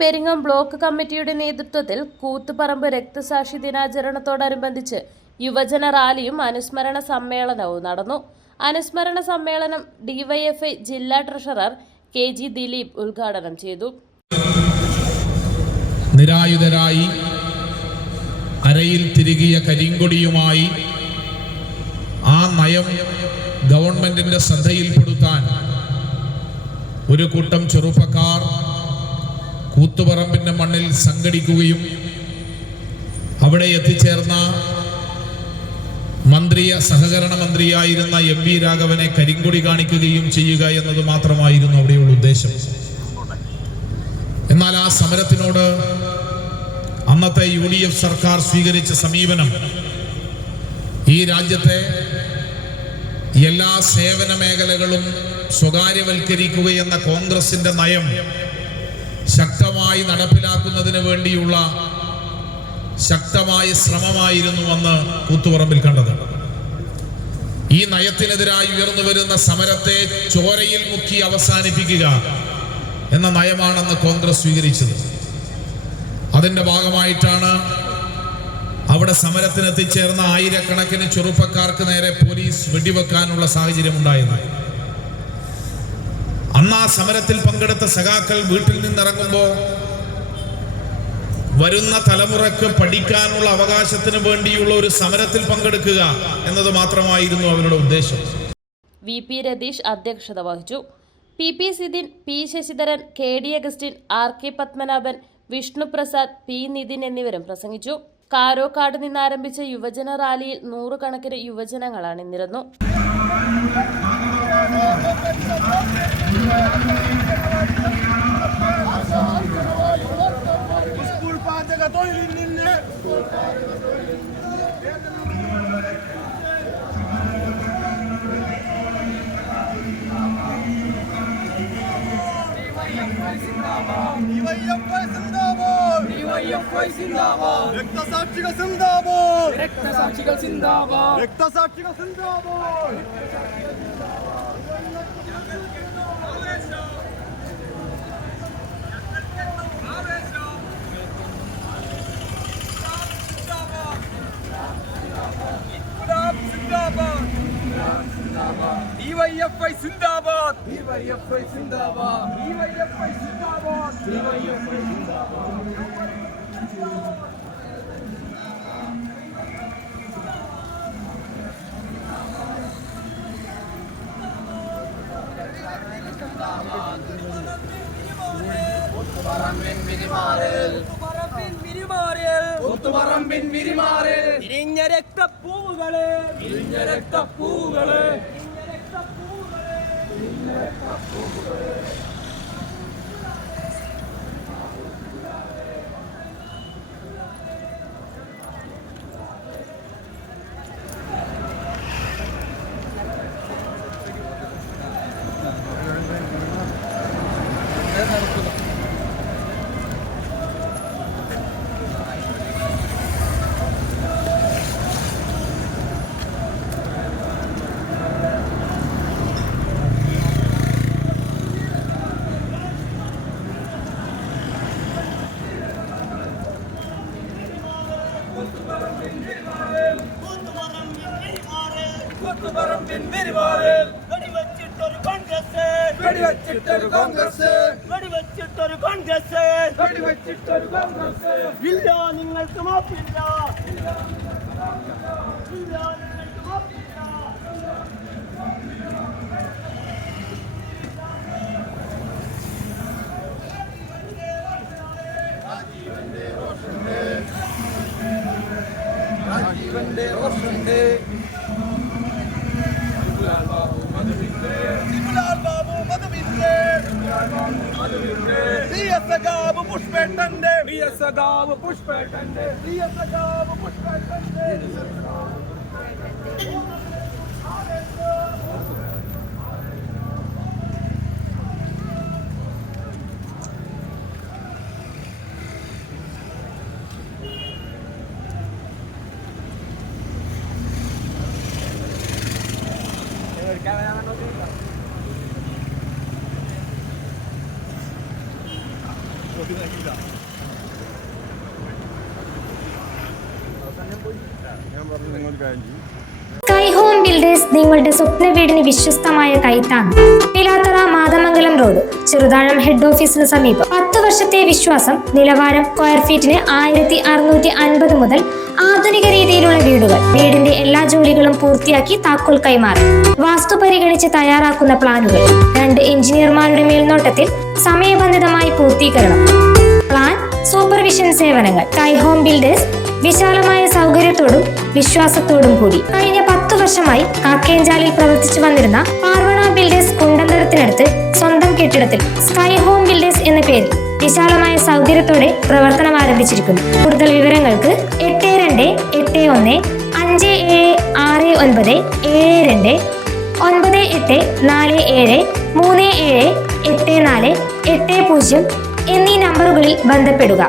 Peringam block കമ്മിറ്റിയുടെ നേതൃത്വത്തിൽ കൂത്തുപറമ്പ് രക്തസാക്ഷി ദിനാചരണത്തോടനുബന്ധിച്ച് യുവജന റാലിയും അനുസ്മരണ സമ്മേളനവും നടന്നു. അനുസ്മരണ സമ്മേളനം ഡിവൈഎഫ്ഐ ജില്ലാ ട്രഷറർ KG ദിലീപ് ഉദ്ഘാടനം ചെയ്തു. നിരായുധരായി അരയിൽ തിരികിയ കരിങ്കൊടിയുമായി ആ നയം ഗവൺമെന്റിന്റെ ശ്രദ്ധയിൽപ്പെടുത്താൻ ഒരു കൂട്ടം ചെറുപ്പക്കാർ കൂത്തുപറമ്പിന്റെ മണ്ണിൽ സംഘടിക്കുകയും അവിടെ എത്തിച്ചേർന്ന സഹകരണ മന്ത്രിയായിരുന്ന MV രാഘവനെ കരിങ്കൊടി കാണിക്കുകയും ചെയ്യുക എന്നത് മാത്രമായിരുന്നു അവിടെയുള്ള ഉദ്ദേശം. എന്നാൽ ആ സമരത്തിനോട് അന്നത്തെ UDF സർക്കാർ സ്വീകരിച്ച സമീപനം ഈ രാജ്യത്തെ എല്ലാ സേവന മേഖലകളും സ്വകാര്യവൽക്കരിക്കുകയെന്ന കോൺഗ്രസിന്റെ നയം ശക്തമായി നടപ്പിലാക്കുന്നതിന് വേണ്ടിയുള്ള ശക്തമായ ശ്രമമായിരുന്നു അന്ന് കൂത്തുപറമ്പിൽ കണ്ടത്. ഈ നയത്തിനെതിരായി ഉയർന്നു വരുന്ന സമരത്തെ ചോരയിൽ മുക്കി അവസാനിപ്പിക്കുക എന്ന നയമാണെന്ന് കോൺഗ്രസ് സ്വീകരിച്ചത്. അതിന്റെ ഭാഗമായിട്ടാണ് അവിടെ സമരത്തിനെത്തിച്ചേർന്ന ആയിരക്കണക്കിന് ചെറുപ്പക്കാർക്ക് നേരെ പോലീസ് വെടിവെക്കാനുള്ള സാഹചര്യം ഉണ്ടായത്. അന്ന് ആ സമരത്തിൽ പങ്കെടുത്ത സഖാക്കൾ വീട്ടിൽ നിന്നിറങ്ങുമ്പോൾ വരുന്ന തലമുറക്ക് പഠിക്കാനുള്ള അവകാശത്തിന് വേണ്ടിയുള്ള ഒരു സമരത്തിൽ പങ്കെടുക്കുക എന്നത് മാത്രമായിരുന്നു അവരുടെ ഉദ്ദേശം. VP രതീഷ് അധ്യക്ഷത വഹിച്ചു. PP Sidhin, P Sasidharan, KD Augustine, RK Padmanabhan, Vishnu Prasad, P Nithin എന്നിവരും പ്രസംഗിച്ചു. കാരോക്കാട് നിന്നാരംഭിച്ച യുവജന റാലിയിൽ നൂറുകണക്കിന് യുവജനങ്ങൾ അണിനിരന്നു. രക്തസാക്ഷികൾ സിന്ദാബാദ്, രക്തസാക്ഷികൾ സിന്ദാബാദ്, രക്തസാക്ഷികൾ സിന്ദാബാദ്. DYFI സിന്ദാബാദ്, DYFI സിന്ദാബാദ്, DYFI സിന്ദാബാദ്, DYFI സിന്ദാബാദ്. വിരിഞ്ഞ രക്തപ്പൂവുകളെ, വിരിഞ്ഞ രക്തപ്പൂവുകളെ, വിരിഞ്ഞ രക്തപ്പൂവുകളെ. വെടിവെച്ചിട്ടൊരു കോൺഗ്രസ്, വെടിവെച്ചിട്ടൊരു കോൺഗ്രസ്, വെടിവെച്ചിട്ടൊരു കോൺഗ്രസ്, വെടിവെച്ചിട്ടൊരു കോൺഗ്രസ്. ഇല്ല നിങ്ങൾക്ക് മാപ്പില്ല, ഇല്ല നിങ്ങൾക്ക് മാപ്പില്ല. രാജീവന്റെ റോഷന്റെ പുഷ്പേട്ടന്റെ, പുഷ്പേട്ടന്റെ, പുഷ്പേട്ടന്റെ. സ്കൈ ഹോം ബിൽഡേഴ്സ് നിങ്ങളുടെ സ്വപ്ന വീടിന് വിശ്വസ്തമായ കൈത്താങ്. പിലാത്തറ മാതമംഗലം റോഡ്, ചെറുതാഴം ഹെഡ് ഓഫീസിന് സമീപം. 10 വർഷത്തെ വിശ്വാസം. നിലവാരം സ്ക്വയർ ഫീറ്റിന് 1650 മുതൽ. ആധുനിക രീതിയിലുള്ള വീടുകൾ. വീടിന്റെ എല്ലാ ജോലികളും പൂർത്തിയാക്കി താക്കോൽ കൈമാറി. വാസ്തു പരിഗണിച്ച് തയ്യാറാക്കുന്ന പ്ലാനുകൾ 2 എഞ്ചിനീയർമാരുടെ മേൽനോട്ടത്തിൽ സമയബന്ധിതമായി പൂർത്തീകരണം. പ്ലാൻ സൂപ്പർവിഷൻ സേവനങ്ങൾ. സ്കൈ ഹോം ബിൽഡേഴ്സ് വിശാലമായ സൗകര്യത്തോടും വിശ്വാസത്തോടും കൂടി. കഴിഞ്ഞ 10 വർഷമായി കാക്കേഞ്ചാലിൽ പ്രവർത്തിച്ചു വന്നിരുന്ന പാർവണ ബിൽഡേഴ്സ് കുണ്ടന്തടത്തിനടുത്ത് സ്വന്തം കെട്ടിടത്തിൽ സ്കൈ ഹോം ബിൽഡേഴ്സ് എന്ന പേരിൽ വിശാലമായ സൗകര്യത്തോടെ പ്രവർത്തനം ആരംഭിച്ചിരിക്കുന്നു. കൂടുതൽ വിവരങ്ങൾക്ക് 8221576972 9847378080 എന്നീ നമ്പറുകളിൽ ബന്ധപ്പെടുക.